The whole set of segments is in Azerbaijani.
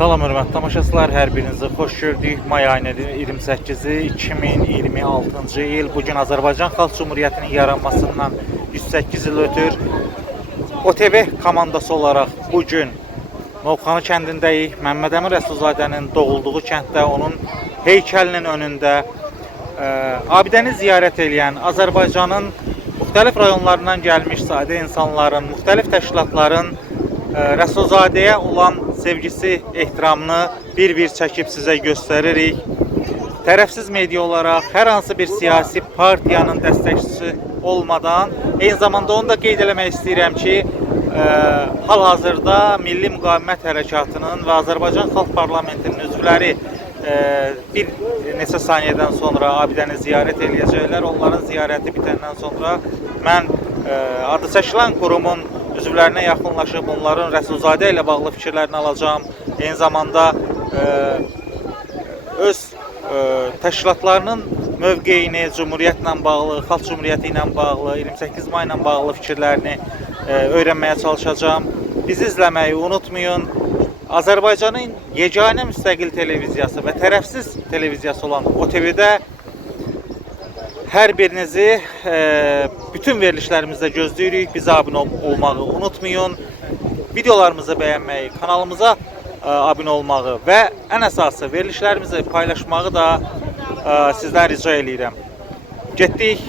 Salam hörmətli tamaşaçılar, hər birinizi xoş gördük. May ayının 28-i 2026-cı il. Bugün Azərbaycan Xalq Cümhuriyyətinin yaranmasından 108 il ötür. OTV komandası olaraq bugün Novxanı kəndindəyik. Məmməd Əmin Rəsulzadənin doğulduğu kənddə, onun heykəlinin önündə abidəni ziyarət edən Azərbaycanın müxtəlif rayonlarından gəlmiş sadə insanların, müxtəlif təşkilatların Rəsulzadəyə olan sevgisi, ehtiramını bir-bir çəkib sizə göstəririk. Tərəfsiz media olaraq hər hansı bir siyasi partiyanın dəstəkçisi olmadan, eyni zamanda onu da qeyd eləmək istəyirəm ki, hal-hazırda Milli Müqavimət Hərəkatının və Azərbaycan Xalq Parlamentinin üzvləri bir neçə saniyədən sonra abidəni ziyarət edəcəklər. Onların ziyarəti bitəndən sonra mən adı çəkilən qurumun üzvlərinə yaxınlaşıb onların Rəsulzadə ilə bağlı fikirlərini alacağım. Eyni zamanda öz təşkilatlarının mövqeyini, Cümhuriyyətlə bağlı, Xalq Cümhuriyyəti ilə bağlı, 28 may ilə bağlı fikirlərini öyrənməyə çalışacağım. Bizi izləməyi unutmayın. Azərbaycanın yeganə müstəqil televiziyası və tərəfsiz televiziyası olan OTV-də hər birinizi bütün verilişlərimizdə gözləyirik. Bizə abunə olmağı unutmayın. Videolarımızı bəyənməyi, kanalımıza abunə olmağı və ən əsası verilişlərimizi paylaşmağı da sizdən rica edirəm. Getdik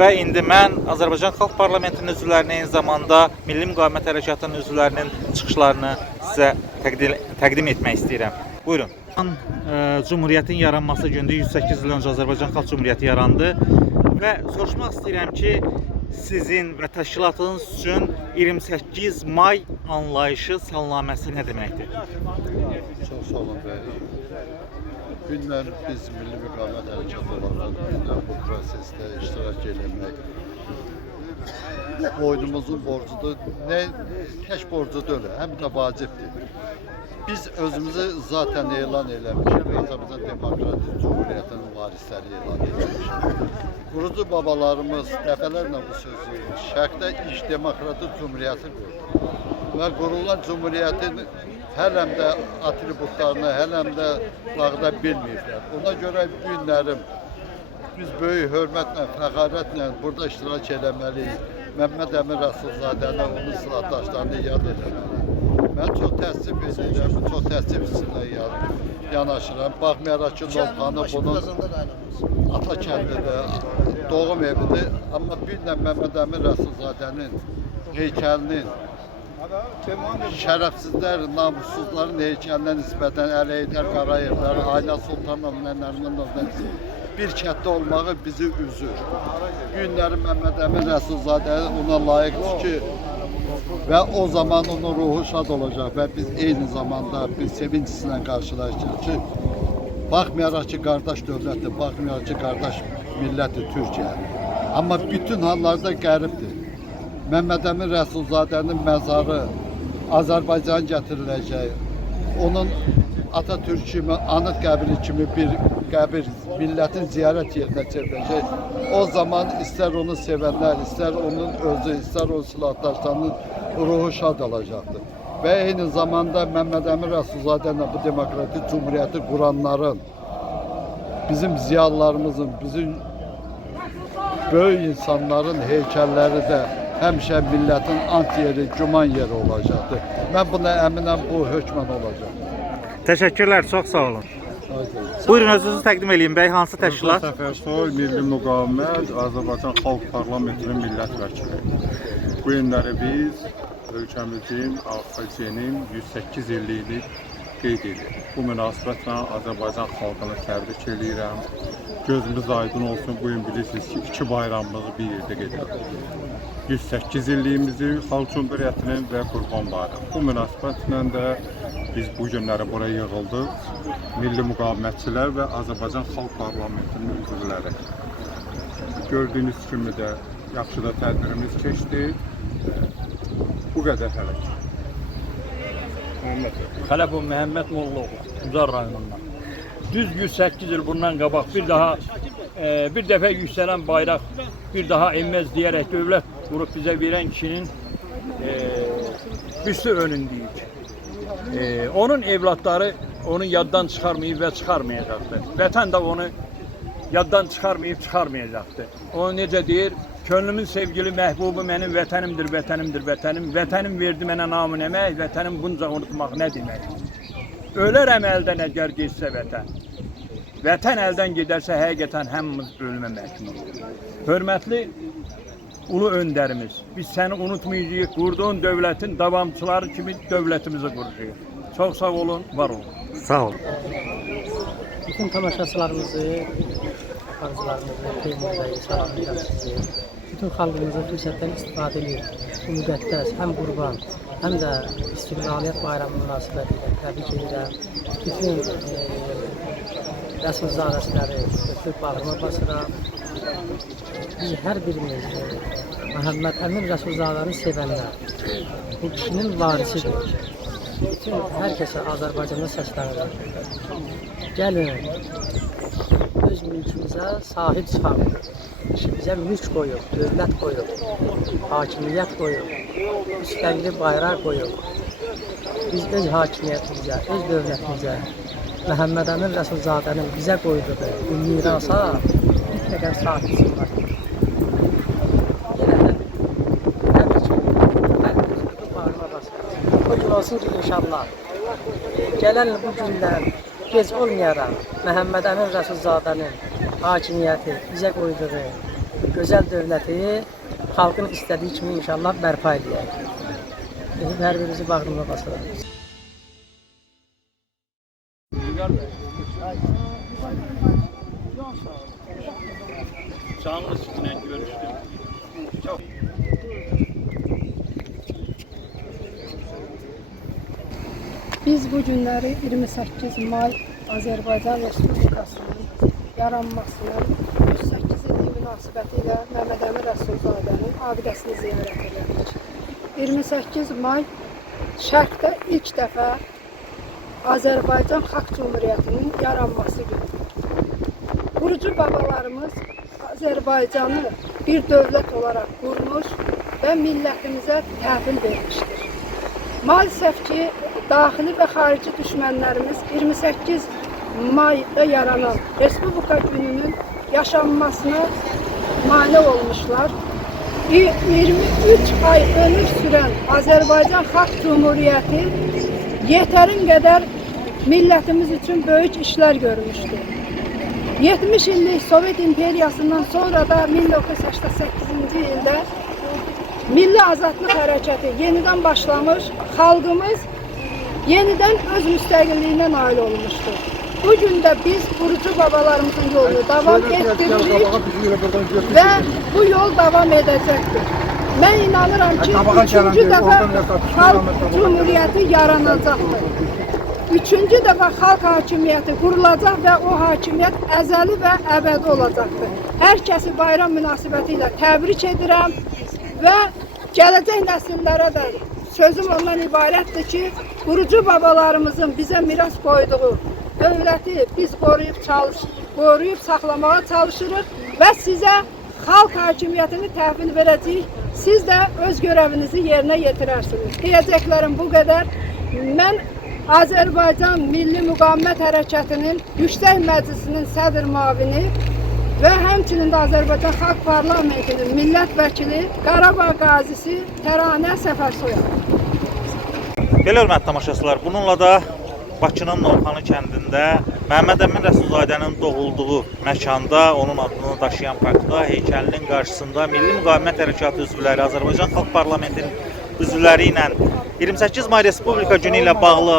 və indi mən Azərbaycan Xalq Parlamentinin üzvlərinin, eyni zamanda Milli Müqavimət Hərəkatının üzvlərinin çıxışlarını sizə təqdim etmək istəyirəm. Buyurun. Cumhuriyyətin yaranması gündür. 108 il öncə Azərbaycan Xalq Cumhuriyyəti yarandı və soruşmaq istəyirəm ki, sizin və təşkilatınız üçün 28 may anlayışı, salnaməsi nə deməkdir? Çox sağ olun bəy. Günlər biz Milli Müqavimət Hərəkatı olaraq günlər bu prosesdə iştirak eləmək boynumuzun borcudur. Tək borcu deyil, həm də vacibdir. Biz özümüzü zaten elan eləmişik. Azərbaycan Demokratik Cumhuriyyətinin varisləri elan eləmişik. Qurucu babalarımız dəfələrlə bu sözü şərqdə ilk demokratik cumhuriyyəti qurdu. Və qurulan cumhuriyyətin hələm də atributlarını, hələm də bağda bilməyiblər. Ona görə bu günlərim biz böyük hörmətlə, fəxarətlə burada iştirak eləməliyik. Məmməd Əmin Rəsulzadəni, onun silahdaşlarını yad eləməliyik. Mən çox təəssüf edirəm, çox təəssüf hissinə yanaşıram. Baxmayaraq ki, Novxanı bunun ata kəndidir, doğum evidir. Amma bir də Məmməd Əmin Rəsulzadənin heykəlinin şərəfsizlər, namussuzların heykəlinə nisbətən Əli-Heydər Qarayevləri, Ayla Sultanov, Nərimanovdan bir kətdə olmağı bizi üzür. Günləri Məmməd Əmin Rəsulzadə ona layiqdir ki, və o zaman onun ruhu şad olacaq və biz eyni zamanda bir sevinçlə qarşılaşacağıq ki, baxmayaraq ki, qardaş dövlətdir, baxmayaraq ki, qardaş millətdir Türkiyə. Amma bütün hallarda qəribdir. Məmməd Əmin Rəsulzadənin məzarı Azərbaycan gətiriləcək. Onun Atatürk kimi, anıt qəbri kimi bir qəbir millətin ziyarət yerinə çevriləcək. O zaman istər onu sevənlər, istər onun özü, istər o silahdaşlarının ruhu şad olacaqdır. Və eyni zamanda Məmməd Əmin Rəsulzadənin bu demokratik cumhuriyyəti quranların, bizim ziyalılarımızın, bizim böyük insanların heykəlləri də həmişə millətin ant yeri, güman yeri olacaqdır. Mən buna əminəm, bu hökmən olacaq. Təşəkkürlər, çox sağ olun. Buyurun, özünüzü təqdim edin bəy, hansı təşkilat? Səfərsoy, Milli Müqavimət, Azərbaycan Xalq Parlamentinin millət vəkili. Bu günləri biz ölkəmizin AXC-nin 108 illiyini qeyd edirik. Bu münasibətlə Azərbaycan xalqını təbrik edirəm. Gözümüz aydın olsun, bu gün bilirsiniz ki, iki bayramımızı bir yerdə qeyd edirik. 108 illiyimizi, Xalq Cümhuriyyətinin və Qurban Bayramı. Bu münasibətlə də biz bu günləri buraya yığıldıq. Milli müqavimətçilər və Azərbaycan Xalq Parlamentinin üzvləri. Gördüyünüz kimi də yaxşı da tədbirimiz keçdi. Bu qədər hələk. Xələbov Məhəmməd Mollaoğlu, Uzar rayonundan. Düz 108 il bundan qabaq bir dəfə yüksələn bayraq bir daha enməz deyərək dövlət qrup bizə verən kişinin büstü önündəyik. Onun evlatları onu yaddan çıxarmayıb və çıxarmayacaqdır. Vətən də onu yaddan çıxarmayıb çıxarmayacaqdır. O necə deyir? Könlümün sevgili məhbubu mənim vətənimdir, vətənimdir, vətənim. Vətənim verdi mənə namın əmək, vətənim bunca unutmaq nə demək? Ölərəm əldən əgər geçsə vətən. Vətən əldən gedərsə həqiqətən həmmimiz ölümə məhkumuz. Hörmətli ulu öndərimiz, biz səni unutmayacağıq, qurduğun dövlətin davamçıları kimi dövlətimizi quracağıq. Çox sağ olun, var olun. Sağ olun. Bütün tamaşaçılarımızı, arzularımızı, Teymur'dayı salamlayırıq sizi. Bütün xalqımızın fürsətdən istifadə edir. Bu müqəddəs, həm qurban, həm də İstiqlaliyyət bayramı münasibətilə təbrik edirəm. Bütün rəsmzadələri ötürüb bağrıma basıram. Biz hər birimiz Məhəmməd Əmin Rəsulzadəni sevənlər, bu kişinin varisidir. Bütün hər kəsə Azərbaycanda səslənirəm. Gəlin, öz mülkümüzə sahib çıxalım. Bizə mülk qoyub, dövlət qoyub, hakimiyyət qoyub, müstəqil bayraq qoyub. Biz öz hakimiyyətimizə, öz dövlətimizə, Məhəmməd Əmin Rəsulzadənin bizə qoyduğu bu mirasa mütləq sahib çıxmaq. Yenə də təbrik edirəm, hər bir bağrıma basarım. O gün olsun ki, inşallah, gələn bu günlər gec olmayaraq Məhəmməd Əmin Rəsulzadənin hakimiyyəti, bizə qoyduğu gözəl dövləti xalqın istədiyi kimi inşallah bərpa edəyək. Hər birinizi bağrıma basıram. Canlı sizinle görüştüm. Çok. Biz bu günləri 28 may Azərbaycan Respublikasının yaranmasının 108 illiyi münasibəti ilə Məhəmməd Əmin Rəsulzadənin abidəsini ziyarət edirik. 28 may Şərqdə ilk dəfə Azərbaycan Xalq Cumhuriyyətinin yaranması günüdür. Qurucu babalarımız Azərbaycanı bir dövlət olaraq qurmuş və millətimizə təhvil vermişdir. Maalesef ki, daxili və xarici düşmənlərimiz 28 mayda yaranan Respublika gününün yaşanmasına mane olmuşlar. 23 ay ömür sürən Azərbaycan Xalq Cumhuriyyəti yetərin qədər millətimiz üçün böyük işlər görmüşdür. 70 illik Sovet İmperiyasından sonra da 1988-ci ildə Milli Azadlıq Hərəkəti yenidən başlamış, xalqımız yenidən öz müstəqilliyinə nail olmuşdur. Bugün də biz qurucu babalarımızın yolunu davam etdiririk və bu yol davam edəcəkdir. Mən inanıram ki, üçüncü dəfə Xalq Cumhuriyyəti yaranacaqdır. Üçüncü dəfə xalq hakimiyyəti qurulacaq və o hakimiyyət əzəli və əbədi olacaqdır. Hər kəsi bayram münasibəti ilə təbrik edirəm və gələcək nəsillərə də sözüm ondan ibarətdir ki, qurucu babalarımızın bizə miras qoyduğu dövləti biz qoruyub saxlamağa çalışırıq və sizə xalq hakimiyyətini təhvil verəcəyik. Siz də öz görevinizi yerinə yetirərsiniz. Deyəcəklərim bu qədər. Mən Azərbaycan Milli Müqavimət Hərəkətinin Yüksək Məclisinin sədr müavini və həmçinin də Azərbaycan Xalq Parlamentinin millət vəkili Qarabağ qazisi Təranə Səfərsoyam. Belə hörmətli tamaşaçılar, bununla da Bakının Novxanı kəndində Məhəmməd Əmin Rəsulzadənin doğulduğu məkanda, onun adını daşıyan parkda, heykəlinin qarşısında Milli Müqavimət Hərəkatı üzvləri, Azərbaycan Xalq Parlamentinin üzvləri ilə 28 may Respublika günü ilə bağlı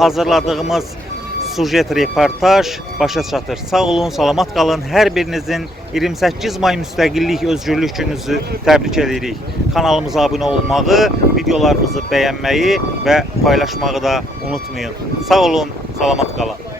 hazırladığımız sujet reportaj başa çatır. Sağ olun, salamat qalın. Hər birinizin 28 may müstəqillik, özgürlük gününüzü təbrik edirik. Kanalımıza abunə olmağı, videolarımızı bəyənməyi və paylaşmağı da unutmayın. Sağ olun, salamat qalın.